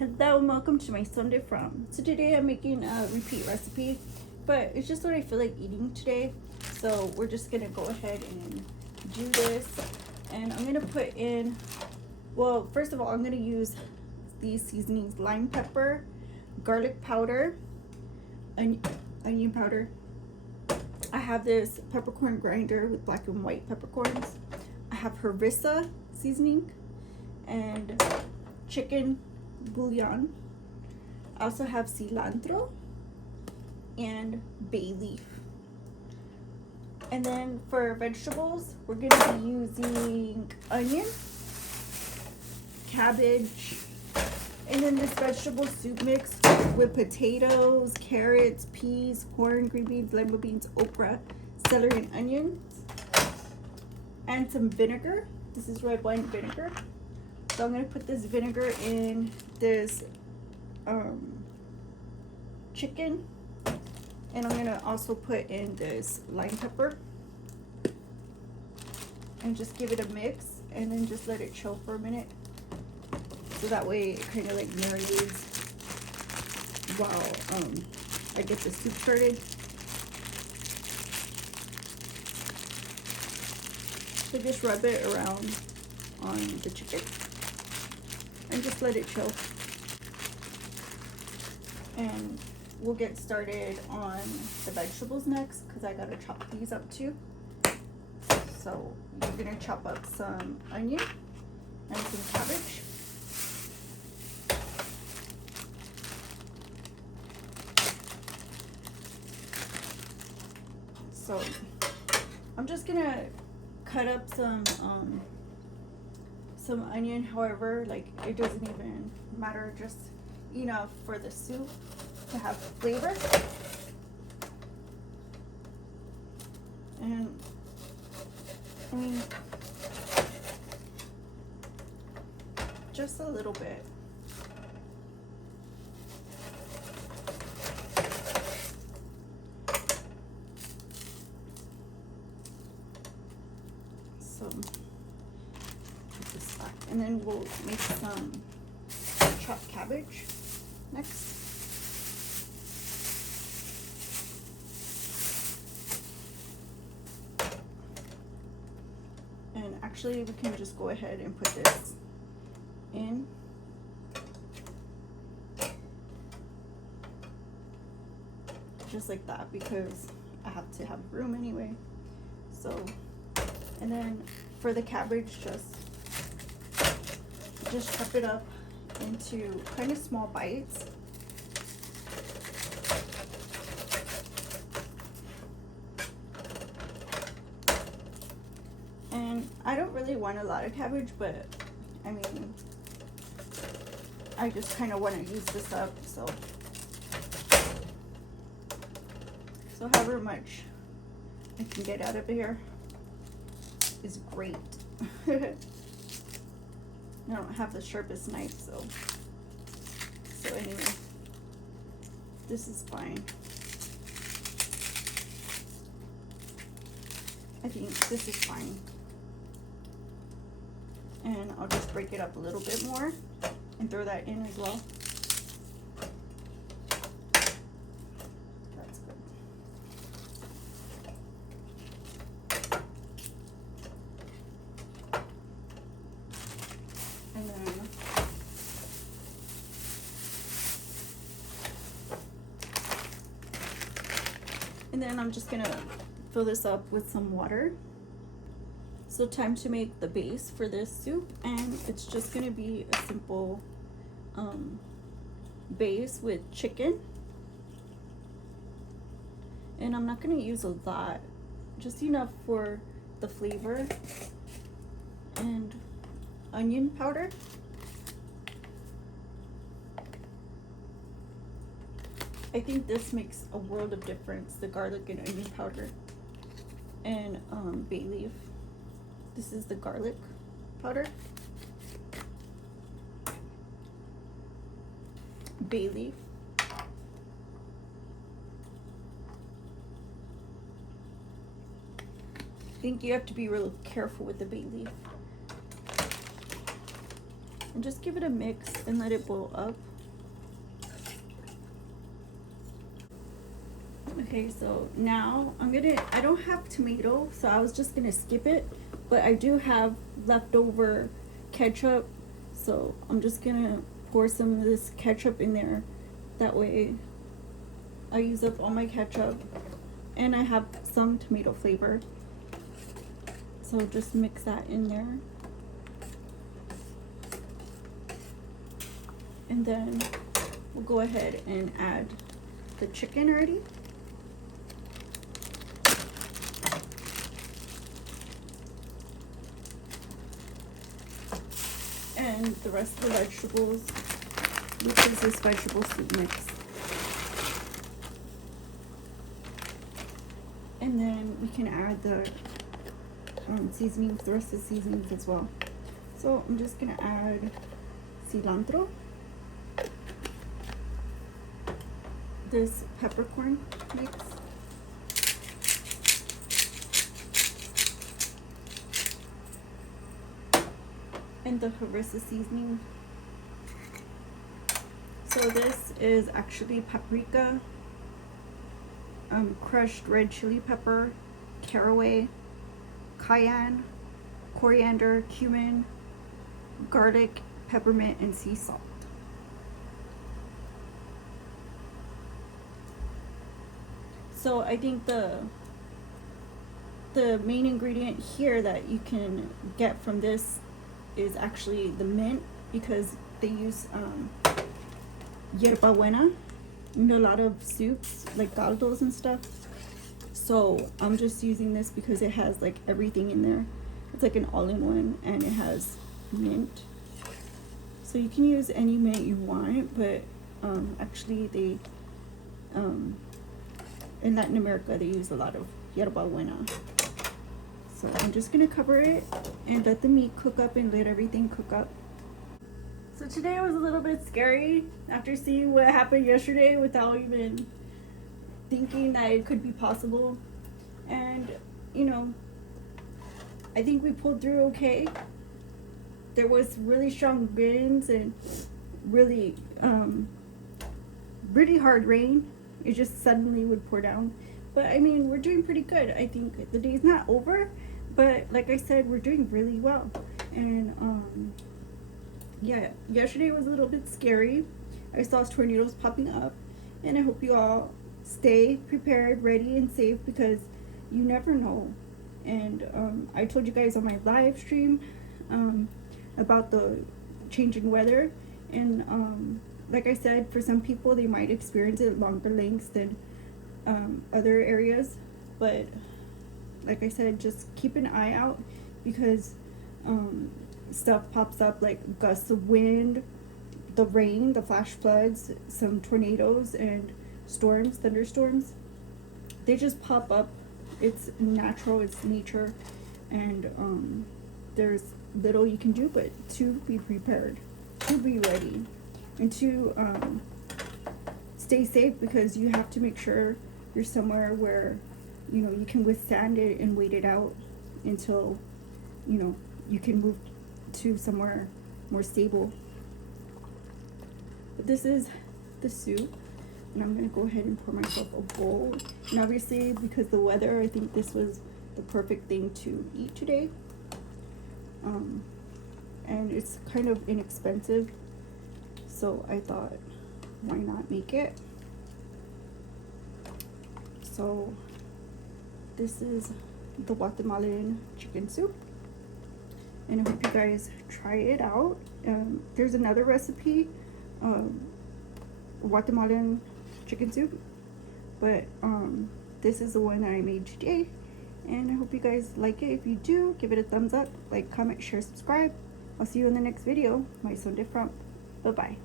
Hello and welcome to my Sunday From. So today I'm making a repeat recipe, but it's just what I feel like eating today. So we're just gonna go ahead and do this. And I'm gonna put in, well, first of all, I'm gonna use these seasonings: lime pepper, garlic powder, onion powder. I have this peppercorn grinder with black and white peppercorns. I have harissa seasoning and chicken bouillon. I also have cilantro and bay leaf. And then for vegetables, we're going to be using onion, cabbage, and then this vegetable soup mix with potatoes, carrots, peas, corn, green beans, lima beans, okra, celery, and onions, and some vinegar. This is red wine vinegar. So I'm going to put this vinegar in this chicken, and I'm going to also put in this lime pepper and just give it a mix, and then just let it chill for a minute, so that way it kind of like marinates while I get the soup started. So just rub it around on the chicken and just let it chill. And we'll get started on the vegetables next, because I gotta chop these up too. So you're gonna chop up some onion and some cabbage. So I'm just gonna cut up some onion. However, like, it doesn't even matter, just enough for the soup to have flavor. And I mean, just a little bit. So put this back, and then we'll make some chopped cabbage next. And actually, we can just go ahead and put this in. Just like that, because I have to have room anyway. So, and then for the cabbage, just chop it up into kind of small bites. And I don't really want a lot of cabbage, but I mean, I just kind of want to use this up, so however much I can get out of here is great. I don't have the sharpest knife, so anyway, this is fine. I think this is fine. And I'll just break it up a little bit more and throw that in as well. That's good. And then I'm just gonna fill this up with some water. So time to make the base for this soup, and it's just gonna be a simple base with chicken. And I'm not gonna use a lot, just enough for the flavor, and onion powder. I think this makes a world of difference, the garlic and onion powder, and bay leaf. This is the garlic powder, bay leaf, I think you have to be real careful with the bay leaf. and just give it a mix and let it boil up. Okay, so now I don't have tomato, so I was just gonna skip it, but I do have leftover ketchup, so I'm just gonna pour some of this ketchup in there. That way I use up all my ketchup, and I have some tomato flavor. So just mix that in there. And then we'll go ahead and add the chicken already. And the rest of the vegetables, which is this vegetable soup mix. And then we can add the seasonings, the rest of the seasonings as well. So I'm just gonna add cilantro, this peppercorn mix, and the harissa seasoning. So this is actually paprika, crushed red chili pepper, caraway, cayenne, coriander, cumin, garlic, peppermint, and sea salt. So I think the main ingredient here that you can get from this is actually the mint, because they use yerba buena in a lot of soups like caldos and stuff. So I'm just using this because it has like everything in there. It's like an all-in-one, and it has mint. So you can use any mint you want, but actually they in Latin America they use a lot of yerba buena. So I'm just gonna cover it and let the meat cook up and let everything cook up. So today was a little bit scary after seeing what happened yesterday without even thinking that it could be possible. And you know, I think we pulled through okay. There was really strong winds and really really hard rain. It just suddenly would pour down. But I mean, we're doing pretty good. I think the day's not over, but like I said, we're doing really well. And yeah, yesterday was a little bit scary. I saw tornadoes popping up, and I hope you all stay prepared, ready, and safe, because you never know. And I told you guys on my live stream about the changing weather, and like I said, for some people they might experience it longer lengths than other areas, but like I said, just keep an eye out, because stuff pops up like gusts of wind, the rain, the flash floods, some tornadoes and storms, thunderstorms. They just pop up. It's natural, it's nature, and there's little you can do but to be prepared, to be ready, and to stay safe, because you have to make sure you're somewhere where you know you can withstand it and wait it out until you know you can move to somewhere more stable. But this is the soup, and I'm gonna go ahead and pour myself a bowl. And obviously, because the weather, I think this was the perfect thing to eat today. And it's kind of inexpensive, so I thought, why not make it? So this is the Guatemalan chicken soup, and I hope you guys try it out. There's another recipe, Guatemalan chicken soup, but this is the one that I made today, and I hope you guys like it. If you do, give it a thumbs up, like, comment, share, subscribe. I'll see you in the next video. My son different. Bye bye.